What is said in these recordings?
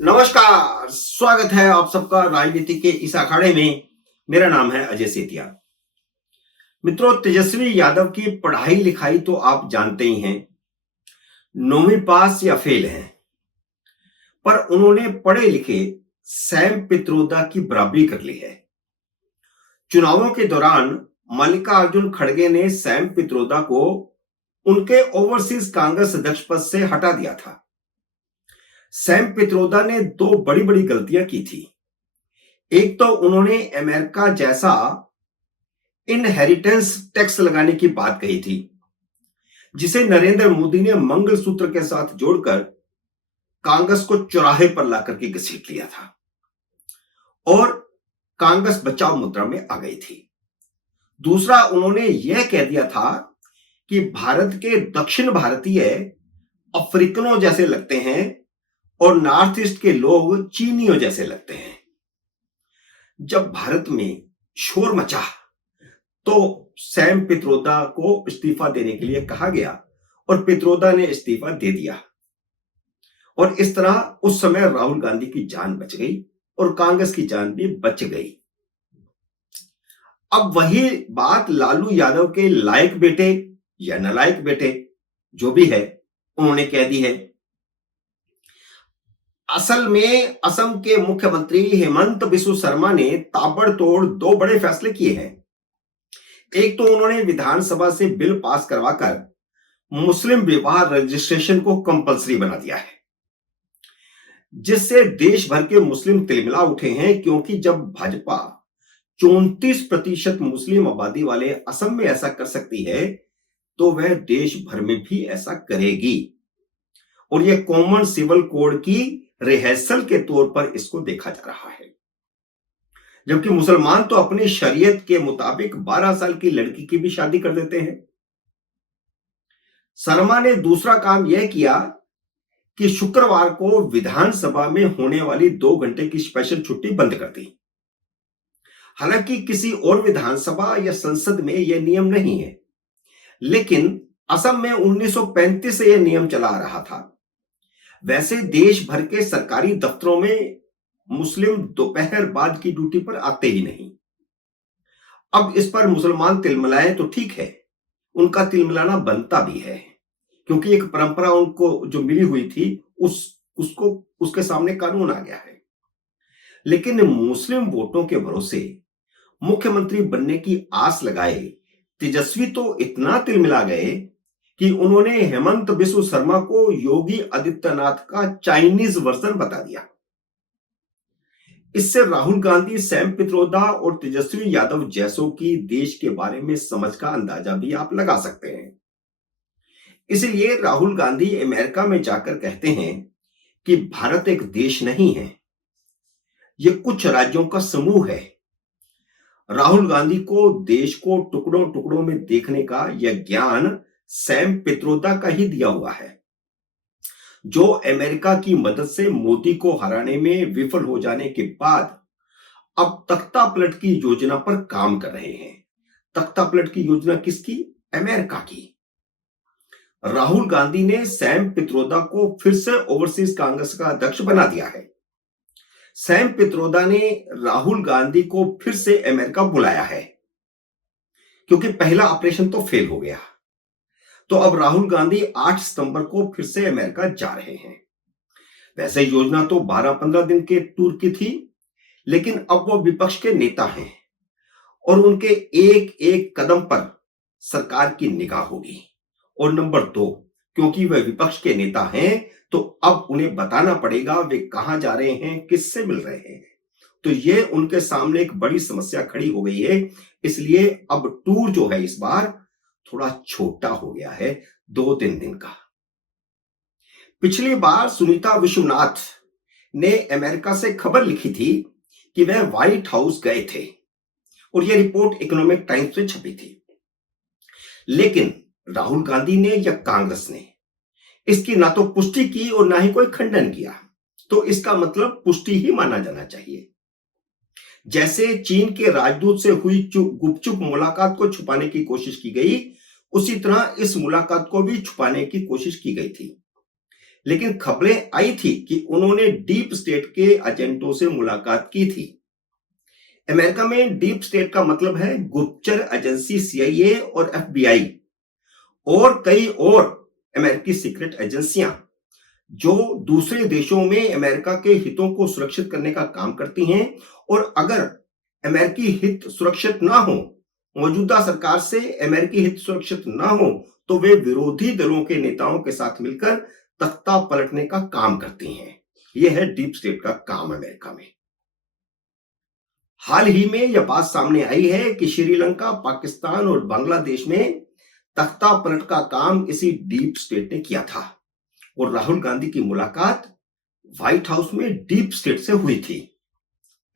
नमस्कार, स्वागत है आप सबका राजनीति के इस अखाड़े में। मेरा नाम है अजय सेतिया। मित्रों, तेजस्वी यादव की पढ़ाई लिखाई तो आप जानते ही हैं, 9वीं पास या फेल हैं। पर उन्होंने पढ़े लिखे सैम पित्रोदा की बराबरी कर ली है। चुनावों के दौरान मल्लिकार्जुन खड़गे ने सैम पित्रोदा को उनके ओवरसीज कांग्रेस अध्यक्ष पद से हटा दिया था। सैम पित्रोदा ने दो बड़ी बड़ी गलतियां की थी। एक तो उन्होंने अमेरिका जैसा इनहेरिटेंस टैक्स लगाने की बात कही थी, जिसे नरेंद्र मोदी ने मंगलसूत्र के साथ जोड़कर कांग्रेस को चौराहे पर लाकर के घसीट लिया था और कांग्रेस बचाव मुद्रा में आ गई थी। दूसरा, उन्होंने यह कह दिया था कि भारत के दक्षिण भारतीय अफ्रीकनों जैसे लगते हैं और नॉर्थ ईस्ट के लोग चीनियों जैसे लगते हैं। जब भारत में शोर मचा तो सैम पित्रोदा को इस्तीफा देने के लिए कहा गया और पित्रोदा ने इस्तीफा दे दिया और इस तरह उस समय राहुल गांधी की जान बच गई और कांग्रेस की जान भी बच गई। अब वही बात लालू यादव के लायक बेटे या नालायक बेटे जो भी है उन्होंने कह दी है। असल में असम के मुख्यमंत्री हेमंत बिस्व शर्मा ने ताबड़तोड़ दो बड़े फैसले किए हैं। एक तो उन्होंने विधानसभा से बिल पास करवाकर मुस्लिम विवाह रजिस्ट्रेशन को कंपलसरी बना दिया है, जिससे देश भर के मुस्लिम तिलमिला उठे हैं, क्योंकि जब भाजपा 34% मुस्लिम आबादी वाले असम में ऐसा कर सकती है तो वह देश भर में भी ऐसा करेगी और यह कॉमन सिविल कोड की रिहर्सल के तौर पर इसको देखा जा रहा है। जबकि मुसलमान तो अपनी शरीयत के मुताबिक 12 साल की लड़की की भी शादी कर देते हैं। शर्मा ने दूसरा काम यह किया कि शुक्रवार को विधानसभा में होने वाली 2 घंटे की स्पेशल छुट्टी बंद कर दी। हालांकि किसी और विधानसभा या संसद में यह नियम नहीं है, लेकिन असम में 1935 से यह नियम चला आ रहा था। वैसे देश भर के सरकारी दफ्तरों में मुस्लिम दोपहर बाद की ड्यूटी पर आते ही नहीं। अब इस पर मुसलमान तिलमिलाए तो ठीक है, उनका तिलमिलाना बनता भी है, क्योंकि एक परंपरा उनको जो मिली हुई थी उसको उसके सामने कानून आ गया है। लेकिन मुस्लिम वोटों के भरोसे मुख्यमंत्री बनने की आस लगाए तेजस्वी तो इतना तिलमिला गए कि उन्होंने हेमंत बिस्व शर्मा को योगी आदित्यनाथ का चाइनीज वर्जन बता दिया। इससे राहुल गांधी, सैम पित्रोदा और तेजस्वी यादव जैसों की देश के बारे में समझ का अंदाजा भी आप लगा सकते हैं। इसलिए राहुल गांधी अमेरिका में जाकर कहते हैं कि भारत एक देश नहीं है, यह कुछ राज्यों का समूह है। राहुल गांधी को देश को टुकड़ों टुकड़ों में देखने का यह ज्ञान सैम पित्रोदा का ही दिया हुआ है, जो अमेरिका की मदद से मोदी को हराने में विफल हो जाने के बाद अब तख्ता पलट की योजना पर काम कर रहे हैं। तख्ता पलट की योजना किसकी? अमेरिका की। राहुल गांधी ने सैम पित्रोदा को फिर से ओवरसीज कांग्रेस का अध्यक्ष बना दिया है। सैम पित्रोदा ने राहुल गांधी को फिर से अमेरिका बुलाया है, क्योंकि पहला ऑपरेशन तो फेल हो गया। तो अब राहुल गांधी 8 सितंबर को फिर से अमेरिका जा रहे हैं। वैसे योजना तो 12-15 दिन के टूर की थी, लेकिन अब वो विपक्ष के नेता हैं और उनके एक एक कदम पर सरकार की निगाह होगी। और नंबर 2, क्योंकि वे विपक्ष के नेता हैं तो अब उन्हें बताना पड़ेगा वे कहां जा रहे हैं, किससे मिल रहे हैं। तो ये उनके सामने एक बड़ी समस्या खड़ी हो गई है। इसलिए अब टूर जो है इस बार थोड़ा छोटा हो गया है, 2-3 दिन का। पिछली बार सुनीता विश्वनाथ ने अमेरिका से खबर लिखी थी कि वह व्हाइट हाउस गए थे और यह रिपोर्ट इकोनॉमिक टाइम्स में छपी थी। लेकिन राहुल गांधी ने या कांग्रेस ने इसकी ना तो पुष्टि की और ना ही कोई खंडन किया, तो इसका मतलब पुष्टि ही माना जाना चाहिए। जैसे चीन के राजदूत से हुई गुपचुप मुलाकात को छुपाने की कोशिश की गई, उसी तरह इस मुलाकात को भी छुपाने की कोशिश की गई थी। लेकिन खबरें आई थी कि उन्होंने डीप स्टेट के एजेंटों से मुलाकात की थी। अमेरिका में डीप स्टेट का मतलब है गुप्तचर एजेंसी सीआईए और एफबीआई और कई और अमेरिकी सीक्रेट एजेंसियां जो दूसरे देशों में अमेरिका के हितों को सुरक्षित करने का काम करती हैं। और अगर अमेरिकी हित सुरक्षित ना हो, मौजूदा सरकार से अमेरिकी हित सुरक्षित ना हो, तो वे विरोधी दलों के नेताओं के साथ मिलकर तख्ता पलटने का काम करती हैं। यह है डीप स्टेट का काम अमेरिका में। हाल ही में यह बात सामने आई है कि श्रीलंका, पाकिस्तान और बांग्लादेश में तख्ता पलट का काम इसी डीप स्टेट ने किया था और राहुल गांधी की मुलाकात व्हाइट हाउस में डीप स्टेट से हुई थी,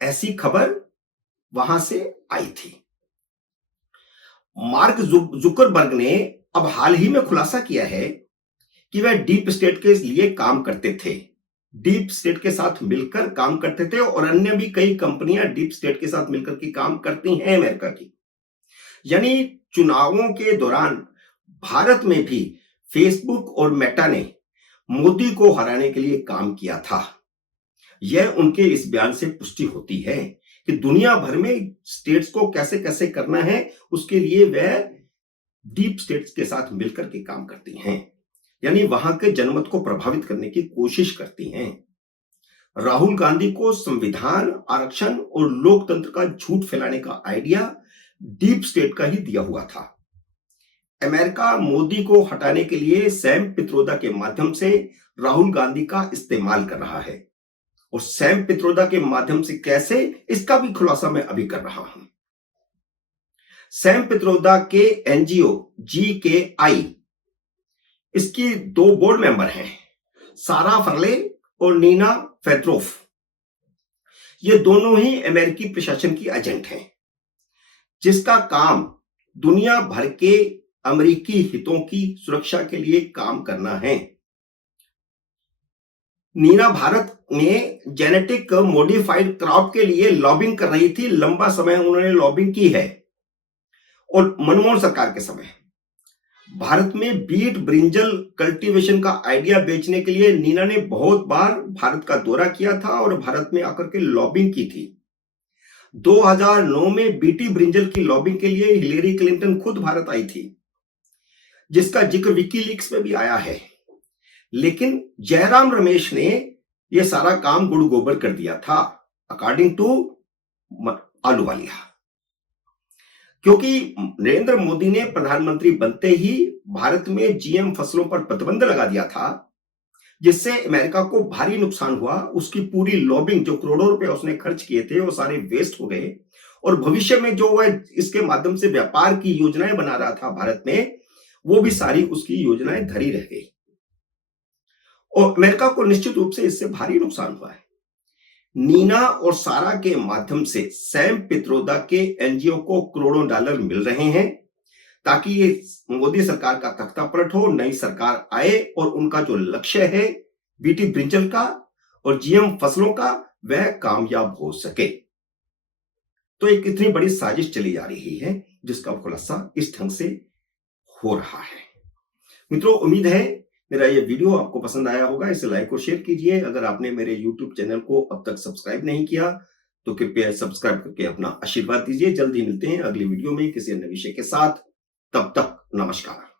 ऐसी खबर वहां से आई थी। मार्क जुकरबर्ग ने अब हाल ही में खुलासा किया है कि वह डीप स्टेट के लिए काम करते थे, डीप स्टेट के साथ मिलकर काम करते थे और अन्य भी कई कंपनियां डीप स्टेट के साथ मिलकर के काम करती हैं अमेरिका की। यानी चुनावों के दौरान भारत में भी फेसबुक और मेटा ने मोदी को हराने के लिए काम किया था। यह उनके इस बयान से पुष्टि होती है कि दुनिया भर में स्टेट्स को कैसे कैसे करना है, उसके लिए वह डीप स्टेट्स के साथ मिलकर के काम करती हैं, यानी वहां के जनमत को प्रभावित करने की कोशिश करती हैं। राहुल गांधी को संविधान, आरक्षण और लोकतंत्र का झूठ फैलाने का आइडिया डीप स्टेट का ही दिया हुआ था। अमेरिका मोदी को हटाने के लिए सैम पित्रोदा के माध्यम से राहुल गांधी का इस्तेमाल कर रहा है और सैम पित्रोदा के माध्यम से कैसे, इसका भी खुलासा मैं अभी कर रहा हूं। सैम पित्रोदा के एनजीओ GKI, इसकी 2 बोर्ड मेंबर हैं, सारा फरले और नीना फेत्रोफ। ये दोनों ही अमेरिकी प्रशासन की एजेंट हैं, जिसका काम दुनिया भर के अमेरिकी हितों की सुरक्षा के लिए काम करना है। नीना भारत में जेनेटिक मॉडिफाइड क्रॉप के लिए लॉबिंग कर रही थी, लंबा समय उन्होंने लॉबिंग की है। और मनमोहन सरकार के समय भारत में बीट ब्रिंजल कल्टीवेशन का आइडिया बेचने के लिए नीना ने बहुत बार भारत का दौरा किया था और भारत में आकर के लॉबिंग की थी। 2009 में बीटी ब्रिंजल की लॉबिंग के लिए हिलेरी क्लिंटन खुद भारत आई थी, जिसका जिक्र विकीलीक्स में भी आया है। लेकिन जयराम रमेश ने यह सारा काम गुड़ गोबर कर दिया था, अकॉर्डिंग टू आलूवालिया। क्योंकि नरेंद्र मोदी ने प्रधानमंत्री बनते ही भारत में जीएम फसलों पर प्रतिबंध लगा दिया था, जिससे अमेरिका को भारी नुकसान हुआ। उसकी पूरी लॉबिंग, जो करोड़ों रुपए उसने खर्च किए थे, वो सारे वेस्ट हो गए और भविष्य में जो वह इसके माध्यम से व्यापार की योजनाएं बना रहा था भारत में, वो भी सारी उसकी योजनाएं धरी रह गई और अमेरिका को निश्चित रूप से इससे भारी नुकसान हुआ है। नीना और सारा के माध्यम से सैम पित्रोदा के एनजीओ को करोड़ों डॉलर मिल रहे हैं, ताकि ये मोदी सरकार का तख्ता पलट हो, नई सरकार आए और उनका जो लक्ष्य है बीटी ब्रिंजल का और जीएम फसलों का, वह कामयाब हो सके। तो एक इतनी बड़ी साजिश चली जा रही है, जिसका खुलासा इस ढंग से हो रहा है। मित्रों, उम्मीद है मेरा ये वीडियो आपको पसंद आया होगा। इसे लाइक और शेयर कीजिए। अगर आपने मेरे YouTube चैनल को अब तक सब्सक्राइब नहीं किया तो कृपया सब्सक्राइब करके अपना आशीर्वाद दीजिए। जल्द ही मिलते हैं अगली वीडियो में किसी अन्य विषय के साथ। तब तक नमस्कार।